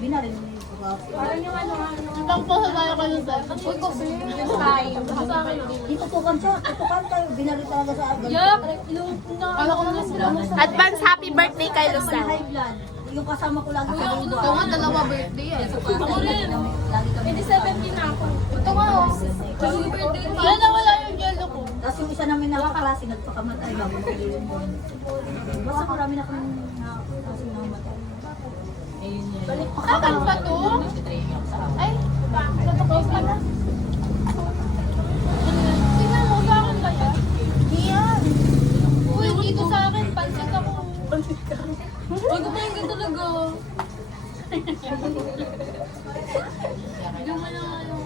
Binaril mo. Parang yung ano. Ibang po sa tayo kayo sa. Uy, kasi. Itutukan siya. Tutukan tayo. Binaril talaga sa agad. Yup! Kala ko na sila. Advance happy birthday kay Lucel. High blood. Yung kasama ko lagi sa linggo. Ito nga, dalawa birthday eh. Ako rin. Lagi kami. 17 na ako. Ito nga oh. Wala na wala yung yellow ko. Tapos yung isa namin nakaklase, nagpakamatay. Basta marami na kami nakaklase na matay. Akan pa to? Ay, natapos ka na. Tingnan mo, sa akin ba yan? Yan. Uy, dito sa akin, pansit ako. Pansit ka? Huwag ko pa yung talaga. Hindi mo na ano.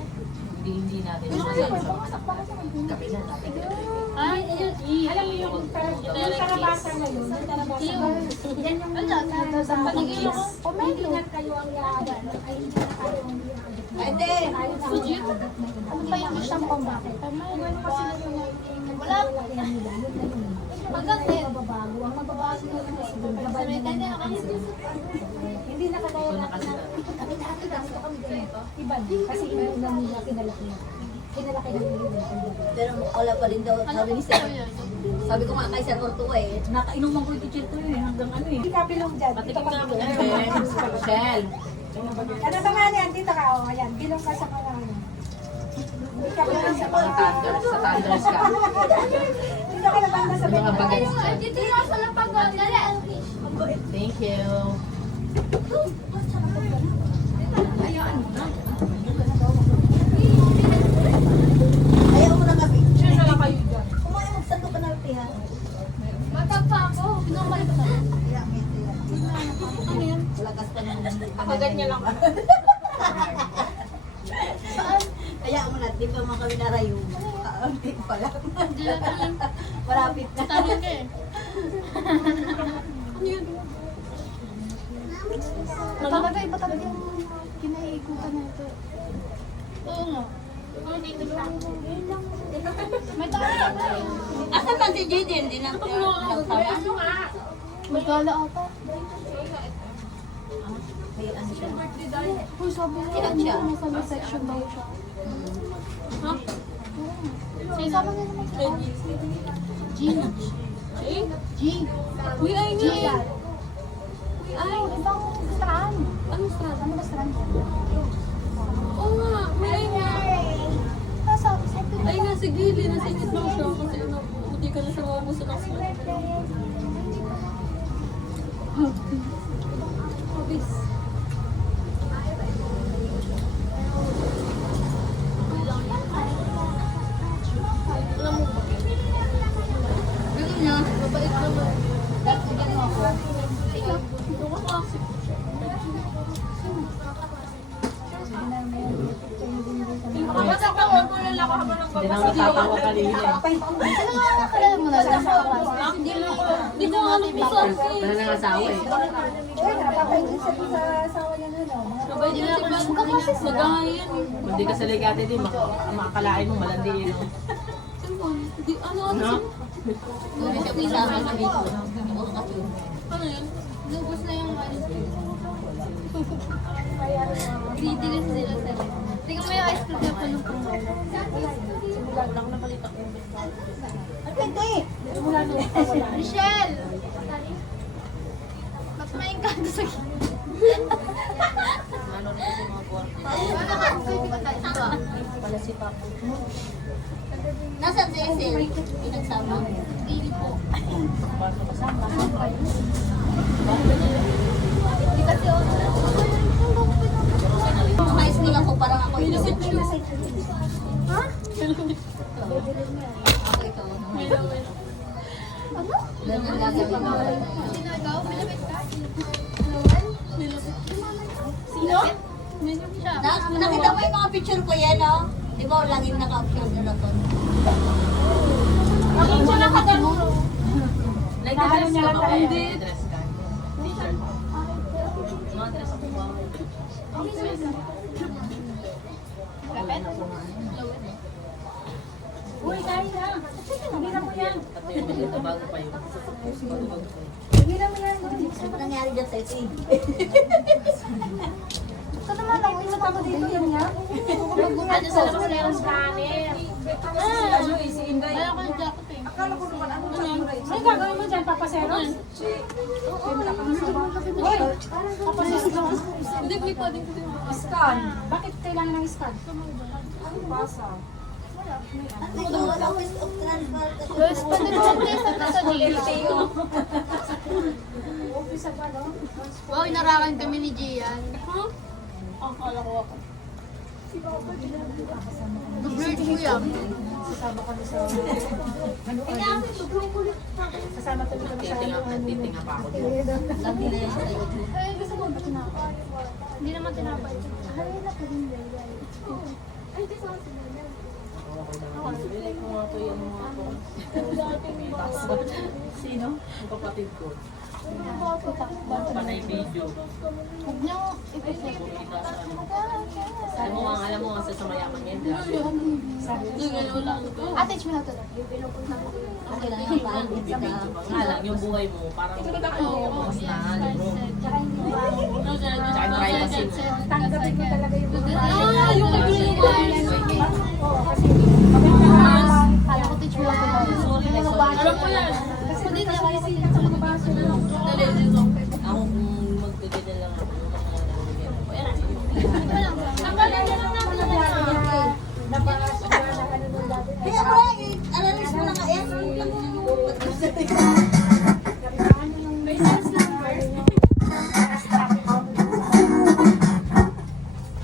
Hindi natin. Kape na natin. Ay, Alam mo yung karabasa na yun, yung karabasa na yun. Yan yung sa panigil ko. hindi na kayo ang iaagad. Ay, hindi na kayo ang iaagad. Hindi. Sujit? Ano pa yung gusto mong pambakit? Ganun kasi yung Wala. yan nila, yun na yun. Maganda. Magbabago. Ang magbabago na yun is yung gabay nila. Hindi na kagaya natin na dati ganito kami ganito. Iba din. Kasi hindi na nila kinalaki. Kinalaki na nila. Pero wala pa rin daw, sabi ni Sir. Sabi ko nga kay Sir Ortua eh, nakainuman ko yung teacher ko eh, hanggang ano eh. Hindi ka bilong dyan. Dito ka bilong. Shell. Ano ba nga yan? Dito ka. O, ayan. Bilong ka sa kanan. Hindi ka bilong sa Sa thunders ka. Dito ka na banda sa Mga bagay. Dito na sa lapagan. Thank you. Ayaw mo na kasi. Sure na lang kayo dyan. Kumain magsando ka na rin ha. Mata pa ako. Pinamalik na. Ano yan? Lakas pa naman. Ako ganyan lang. Kaya mo na, di pa mga kami narayo. Hindi pa lang. Hindi na tayo. Malapit na. Sabi ka eh. Talaga, iba talaga yung kinaiikutan nato. Oo nga. May tao ka ba eh? Asan ba si JD? Hindi na. Magkala ata. May ano siya. Uy, sabi niya. Ilan siya? Nasa may section daw siya. Ha? Sige, sama niya naman siya. G. G. Uy, ay G. niya. Ay, ibang strand. Anong strand? Ano ba strand? Oo nga. May nga. Nasa, sabi ko. Ay, nasa gilid. Nasa init lang siya. Kasi ano, hindi ka na siya mabusa ng strand. Hobbies. Alam mo ba? Ganun na. Mabait naman. Bigyan mo ako. Sige. Ito ka kasi. Basta ako, wala ako habang ng Hindi na matatawa kanina eh. Kailan mo na lang sa Hindi ko alam kung saan Wala nang asawa eh. Uy, napapay din sa asawa niya na, no? Mga Mabait din si Ben. Magahayan. Hindi ka sa ligate din, makakalain mo malandi yun. Di, ano? No? Hindi siya kasama na dito. Oo, kasi. Ano yun? Lubos na yung ano. Greedy rin sila sa tingnan mo yung ice cream na punong-puno. Wala ko napalitak yung ano hindi? mula nung wala. Michelle! Mas may engkanto sa Ano rin kasi mga kwarto. Ano ka? Pwede ba tayo? Pala si Papo. Nasaan si Esel? Pinagsama? Hindi po. Baso kasama. Hindi kasi ako. Mais nila ko parang ako innocent siya. Ha? Ako ito. Ano? Ganyan gagawin mo. Sino ikaw? Bilabit ka? Sino? Siya. Nakita mo yung mga picture ko yan, no? Di ba laging naka-upload na to? Bakit siya nakagano? Nag-dress ka ba? Hindi. Nag-dress ka. T-shirt. Mga dress ako ba? Kapit? Uy, kain na. Hira mo yan. Ito bago pa yun. Hira mo yan. Ano nangyari dyan sa ito? punta mo dito yan nga. Ano sa labas na yung scanner? Kaya ko yung jacket eh. Ano gagawin mo dyan, papaseros? Hoy, papaseros. Hindi, pwede ko din. Scan. Bakit kailangan ng scan? Ano wala ko of transfer. Guys, pwede ko ang test na sa GLTO. Office ba, no? Wow, inarakan kami ni Gian. Huh? Ang kala ko ako. Blurred ko yan. Sasama kami sa... Sasama tuloy kami sa... Titinga pa ako dito. Lagi na yan sa YouTube. Ay, gusto mo ba tinapay? Hindi naman tinapay. Like mga to yung mga to. Sino? Ang kapatid ko. Panay video. Huwag niyo ipasok. Kumita sa ano. Alam mo nga sa mayaman yan. Ate, teach me how to do. Okay lang yan. Parang din sa Video pa nga lang yung buhay mo. Parang mas na ano mo. Tsaka hindi mo Tsaka privacy mo. tanggapin mo talaga yung mga Ah, yung Oo, kasi maganda Kala ko teach me how to do. Sorry, like, sorry. Alam ko yan. kasi hindi na ako kasi sa mga baso na Ako kung magtitigil lang ako. Ayan. Tanggalin na lang natin ang mga. Kaya pala, analyze mo na nga yan.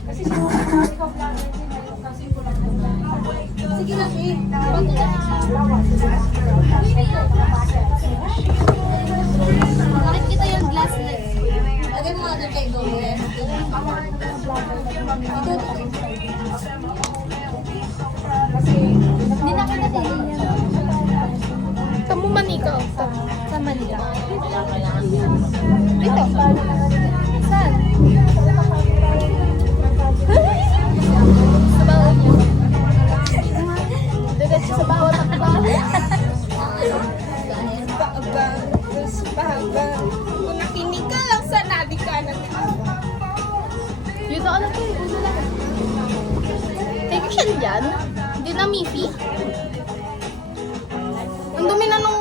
kasi siguro ikaw lang kasi ko lang Sige lang eh. Bakit kita yung glass legs? Lagay mo nga doon kay Gawin. kasi Hindi na kita din. Kamu manika. Sa manika. Ito. Saan? Sa bawat mo. Diretso sa bawat akbang. Kung nakinig ka lang sa nabi ka na Dito alam ko yung ulo lang. Take siya dyan. Hindi na mipi. Ang dumi na nung...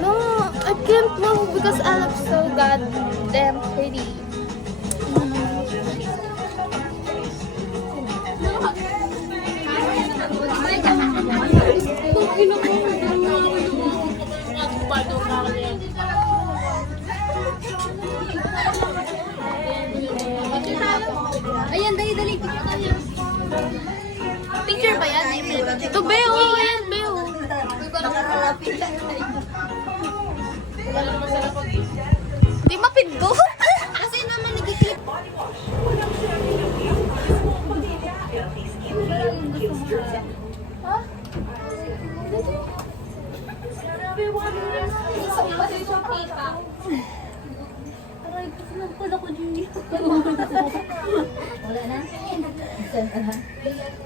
No, I can't move because I look so goddamn pretty. Ayan, dali. Picture tayo. Picture ba yan? Ito, Beo. Ayan, Beo. Nakakalapit lang. Di mapindot. Kasi naman nag-click. Ha? Aray, kasi lang pala ko dyan. Wala na?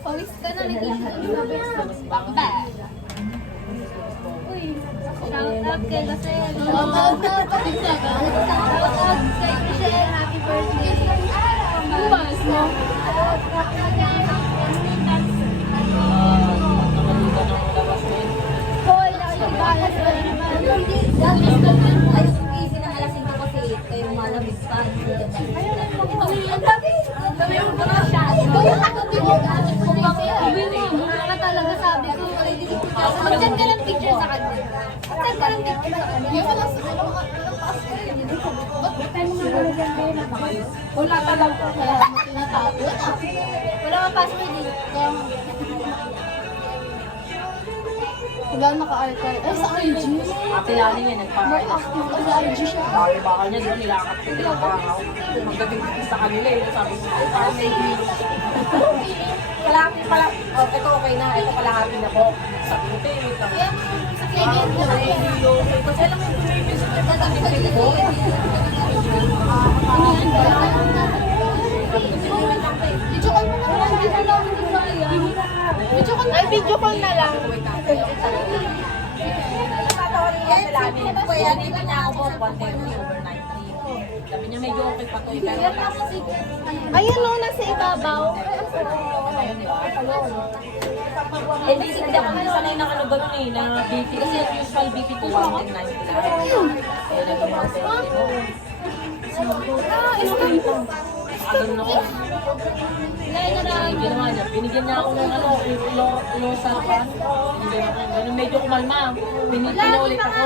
Pawis ka na. Bakba. Shout out kay Lucel. Shout out kay Michelle. Happy birthday. Buwas mo. Hoy, nakikibalas ko naman. Hindi, dahil ayos yung easy ng alas 5 kasi kayo malamig pa. Ayun lang po. Ang dami. Ang dami yung mga siya. Kaya ako din yung gamit ko kasi. Wala talaga sabi ko. Mag-send ka ng picture sa kanya. Mag-send ka ng picture sa kanya. Yung walang wala talaga kaya mo tinatapos. Wala kang password eh. Kaya wala naka-archive. Ay, sa IG. Ate Lani yan, May nagpa-archive. active ka sa IG siya. Bakal niya, di ba nilakap ko yung araw. Magdating sa kanila eh. Sabi ko, parang may hilo. Kalahati pala. Oh, ito okay na. Ito kalahati na po. Sabi ko, wait lang. Kaya sa clinic na May hilo. Kasi alam mo yung tumipisit na tatangin ko. Video call mo na lang. Video call mo na lang. Video call na. Ay, video call na lang. Natatawa rin yung Ate Lani. Kaya hindi niya ako po 130 overnight. Sabi niya medyo okay pa to eh. Pero Ayan o, nasa ibabaw. ayun, di ba? Hindi ako sanay na ano gano'n eh, na BP. Kasi yung usual BP ko 190 lang. Kaya nag-170 mo. Ganun ako. Binigyan niya ako ng ano, yung salpan. Binigyan ako ng ganun. Medyo kumalma. Pinaulit ako.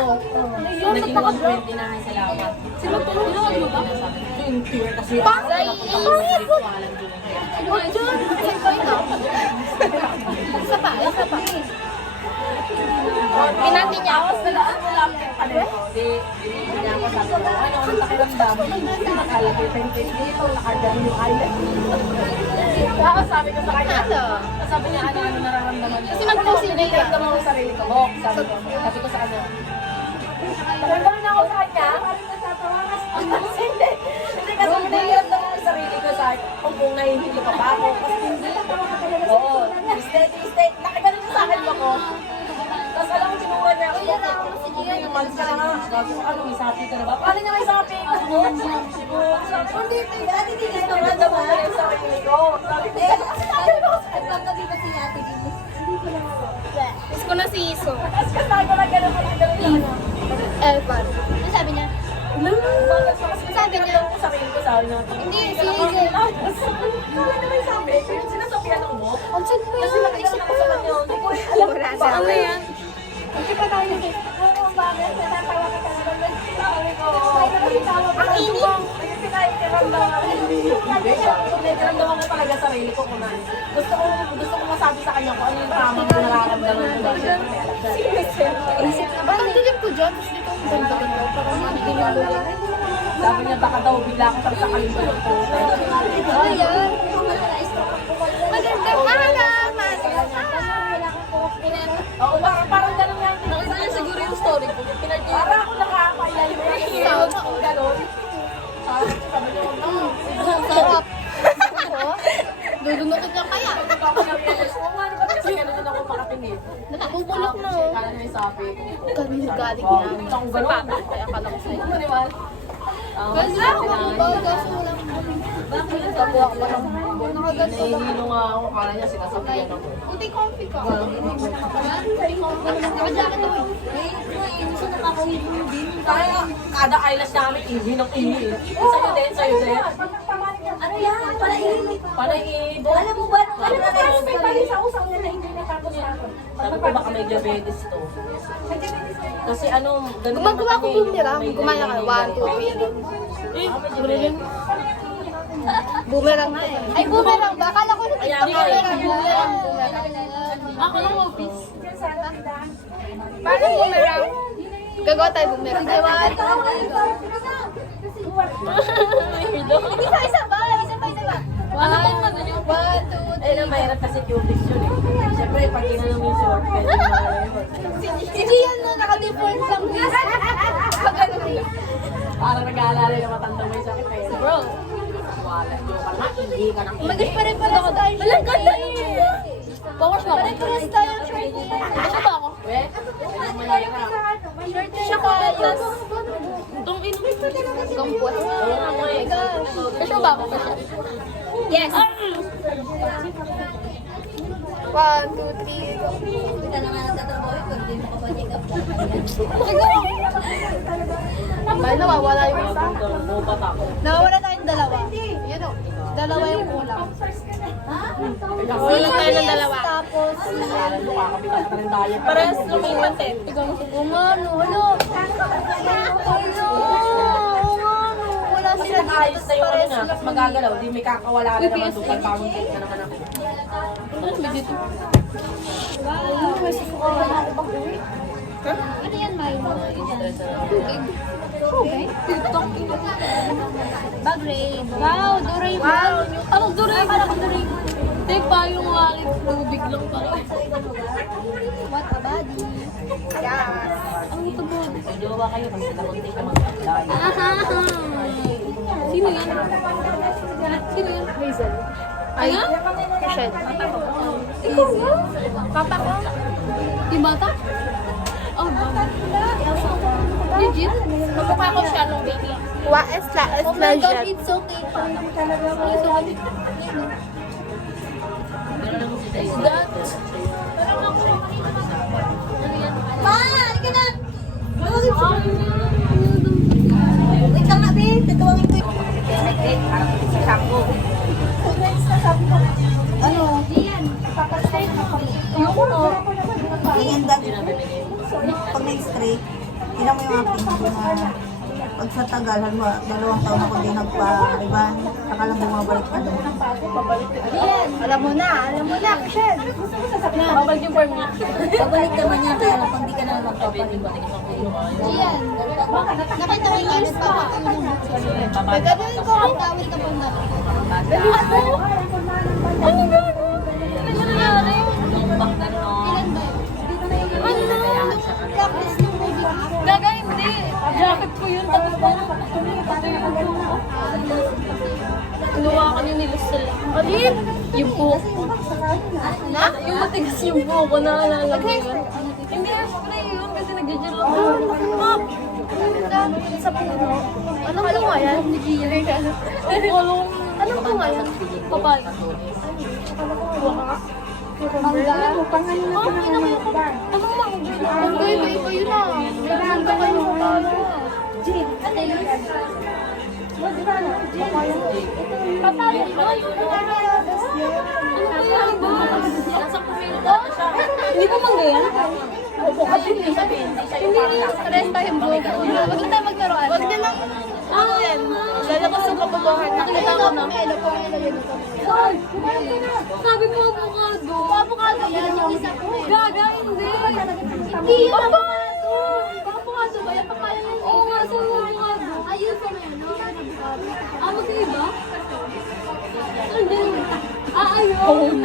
Naging 120 na ang salamat. Tinawag mo ba? Yung pure kasi. Isa pa. Pinati niya ako. Di, binigyan niya ako. Sabi ko, ano, anong pakiramdam? Nakalagay 10 dito, nakagaling yung island. Tapos sabi ko sa kanya, sabi niya, ano nararamdaman niya? Kasi mag-closing na yan. Nararamdaman ko sarili ko. Sabi ko sa kanya, nararamdaman na ako sa kanya. Hindi kasi nararamdaman ko sa sarili ko sa kung nahihilo pa ako. Kasi hindi. Oo. Steady. Nakagaling siya sa akin ako. Tapos alam mo, tinuwan niya ako. Umalis ka na nga. Sabi ko, ano, may sapi ka na ba? Paano niya may sapi? Sabi ko, hindi. Ate Dilis, naramdaman ko yung sarili ko. Sabi ko, si Ate Dilis. Miss ko na si Iso. tapos kasama ko lang gano'n. Elvan. Ano sabi niya? Sabi niya, yung sarili ko, sabi niya, Hindi, ka si na Hazel. Wala na may sabi. Yung sinasabihan mo. Ang sad mo Kasi yan. nakita ko sa kanya, hindi ko alam Wala ba. ano yan? Hindi pa tayo nag bakit? Natatawa ka talaga. Sabi ko, ang init. Hindi pinakikiramdaman ako. Pinakikiramdaman ko talaga sarili ko kung ano. Gusto ko masabi sa kanya kung ano yung tamang nararamdaman ko ba siya. Ba't ang dilim ko dyan? Tapos dito ang ganda-ganda. Parang madilim. Sabi niya, baka daw bigla ako sasakalin ko yung puto. Ano yan? Magandang araw, Oo, parang gano'n nga. Nakita niya siguro yung story ko. Parang ako nakakaya yung sound ako gano'n. Sabi niya, Sarap. Dudunukit lang kaya. ako na-realize, oo nga, ba't kasi gano'n din ako makatingin? Nakabubulok na. Kala niya yung sabi. Galing galing Oo, yan. ito akong gano'n. Kaya akala ko sa'yo. Ano di ba? Kasi ako magbagas mo lang. Bakit? Sabi ako pa lang. Nahihilo nga ako. Kala niya sinasabihan ako. Buti comfy ka. Nakajacket ako. Gusto nakakawin mo din. Kaya kada eyelash namin, ihi ng ihi. Sa'yo din, sa'yo din. Ano yan? Para init. Parang ihi. Alam mo ba nung ano na Sabi ko baka may diabetes to. Kasi ano, ganun Gumagawa ko boomerang. May Kumaya ka. 1, 2, 3. Boomerang na eh. Ay, boomerang ba? Akala ko na Kaya TikTok nga eh. boomerang. Ako lang office. Paano bumeraw? Gagawa tayo boomerang. Ay, 1, 2, 3. Isa ba? Ano ba? 1, 2, 3. Eh, na mahirap kasi cubics yun eh. Siyempre, pag ginanong yung short, pwede Si Gian na naka-default lang. Parang nag-aalala na matanda mo yung sakit eh. Bro. Wala, joke ka na. Hindi ka nang Maganda pa rin pala ako tayo. Walang ganda niya. Bawas mo ako. Pare-pares tayo shirt niya. Siya ba ako? Eh, mahirap. Siya ko. Tapos, itong inulit na talaga si Gampot. Oo nga mo eh. Siya ba ako? Siya. Yes. 1, 2, 3, go. Kita na nga nagtatrabaho yun, kung hindi mo kapacheck up. Dahil nawawala yung isa. Bubat ako. Nawawala tayong dalawa. Yun o. Dalawa yung kulang. Kulang tayo ng dalawa. Tapos, Alam mo, kakapitan ka ng diet. Parehas lumipat eh. ikaw na gumano. Ano? Wala Kasi sila nag-ayos na yung ano na, tapos magagalaw, di may kakawala na naman doon, pag-pound cake na naman ako. Ano yan, Milo? Stress na. Tubig? TikTok. Bag raid. Wow, Doraemon. Anong Doraemon? Akala ko Doraemon. Take pa yung wallet. Tubig lang pala. What a body. Yes. Ang ito mo. May jowa kayo kasi nakunti ka mag-apply. Sino yan? Sino yan? Hazel. Ay, Michelle. Ikaw ba? Papa ko? Yung bata? Oh, baba. Legit? Kamukha ko siya nung baby. Oh my God, it's so cute. Is that? Ma, halika na! Wait lang nga, be. Tatuwangin ko yung... Ano? Ganyan dati. Pag na-straight, tinan mo yung aking na pag sa tagal, halimbawa, 2 taon ako din nagpa-riban, saka lang bumabalik ka doon. Alam mo na, Michelle. Babalik yung form niya. Babalik naman yan, kaya lang pag di ka na magpapariban. Gian. Nakita mo yung alis pa ako ng Nagagawin ko ang tawid ka pa na. Ano ba? Ano nangyari? Ilan ba yun? Ano? Practice ng movie. Gaga, hindi. Jacket ko yun. Tapos parang Kinuha ko ni Nilos sila. Alin? Yung buhok ko. na? Yung matigas yung buhok ko, naalala mo yun? Hindi, spray yun kasi nag-gel ako. Map! Sa puno. Anong ano nga yan? Anong ko nga yan? Papay. Mangga? Pangalan na pinangalan. Anong mangga? Mangga, iba yun ah. Mangga kayo. Papaya ba? Nasa pumilo na siya. Hindi ba mangga yan? Opo, kasi hindi sabihin. Hindi rin stress tayo yung buhok. Huwag na tayo magtaroan. Huwag na lang. Ano yan? Lalabas yung kapabahan. Nakita ko na. Sabi mo avocado. Avocado yan yung isa ko. Gaga, hindi. Hindi yun avocado. Avocado ba? Yung papaya yan. Oo nga, sa avocado. Ayun pa na yun. Ah, magkaiba? Andun. Ah, ayun.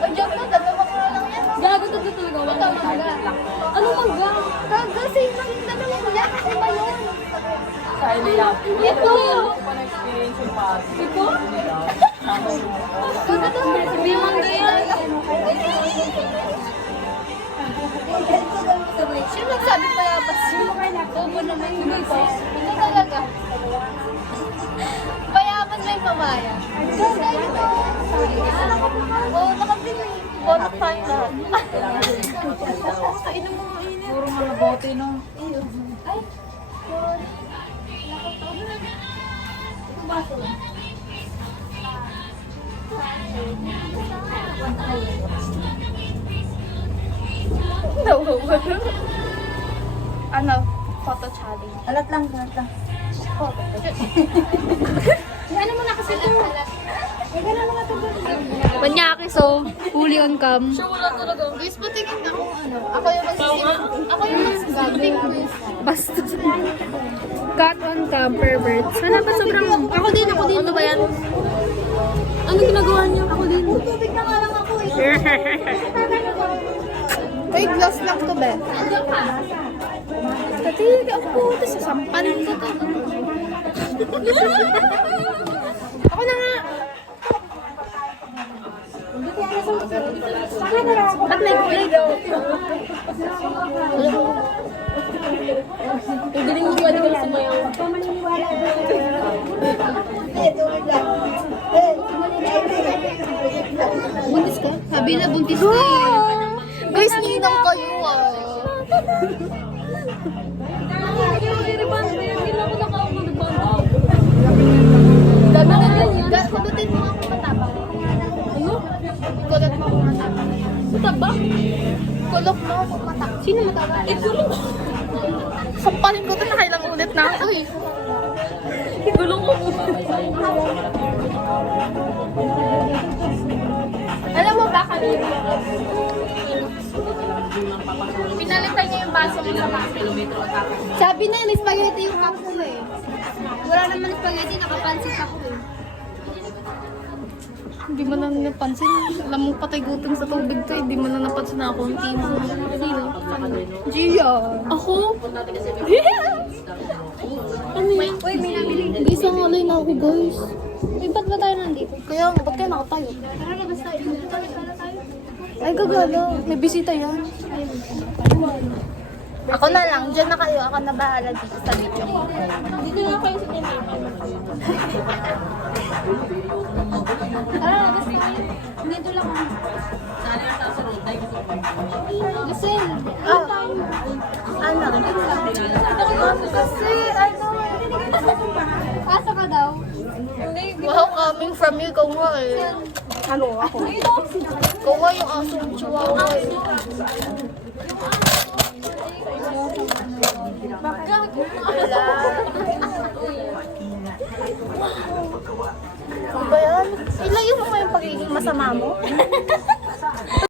O, joke na. Dalawa ko lang yan. Gago to talaga. Ito, mangga. Ano magga? Gaga, same lang yung dalawa ko yan. Iba yun. Ito. Ito? Gaga to. Hindi mangga yan. Sino nagsabi payabas yun? Bobo naman yun. Hindi talaga. Payaman na yung mamaya. Oo, nakabili. Bono tayo lahat. Puro mga bote, no? Ano? Photo challenge. Alat lang, alat lang. Ano mo na kasi ito? Manyaki, so, huli on cam. Siya wala talaga. Guys, patingin ako ano. Ako yung Ako yung mas gagawin quiz. Basta. Cut on cam, perverts. Wala pa sobrang... Ako din. Ano ba yan? Ano ginagawa niya? Ako din. Tubig na nga lang ako eh. Ay, gloss lang to, be. Dati, ako, tapos sasampanin ko to. Ako na nga. Ba't may kulay daw? Yung galing mo pwede ka na sumayaw. Tubig lang. Buntis ka? Sabi na buntis ka eh. Guys, ninang kayo ah. Hindi na ako nakakuliband. Dami na ganyan. Kudutin mo ako matapang. Ano? Kulot mo ako matapang. Mataba? Kulot mo ako matapang. Sino matapang? Gulong. Sampalin ko to, nakailang ulit na ako eh. Gulong ko. Alam mo ba kanina? Pinalitan niya yung baso mo sa baso. Sabi na, may spaghetti yung cup ko eh. Wala naman spaghetti, nakapansit ako eh. Hindi mo na napansin. Alam mo, patay gutom sa tubig to. Hindi mo na napansin na ako. Sino? Gia. Ako? Uy, may nabili. Guys, ang alay na ako, guys. Uy, ba't ba tayo nandito? Kaya nga, ba't kaya nakatayo? Tara, labas tayo. Tara tayo. Ay, gagala. May bisita yan. Ako na lang, dyan na kayo. Ako na bahala dito sa video. Dito na kayo sa tinapa. Basta dito lang ako. Listen. Oh. Ano? Kasi, ano? Asa ka daw? Wow, coming from you. Ikaw nga eh. Ano ako? Ikaw nga yung asong chihuahua eh. Wala. Ano ba yan? Ilayo mo nga yung pagiging masama mo.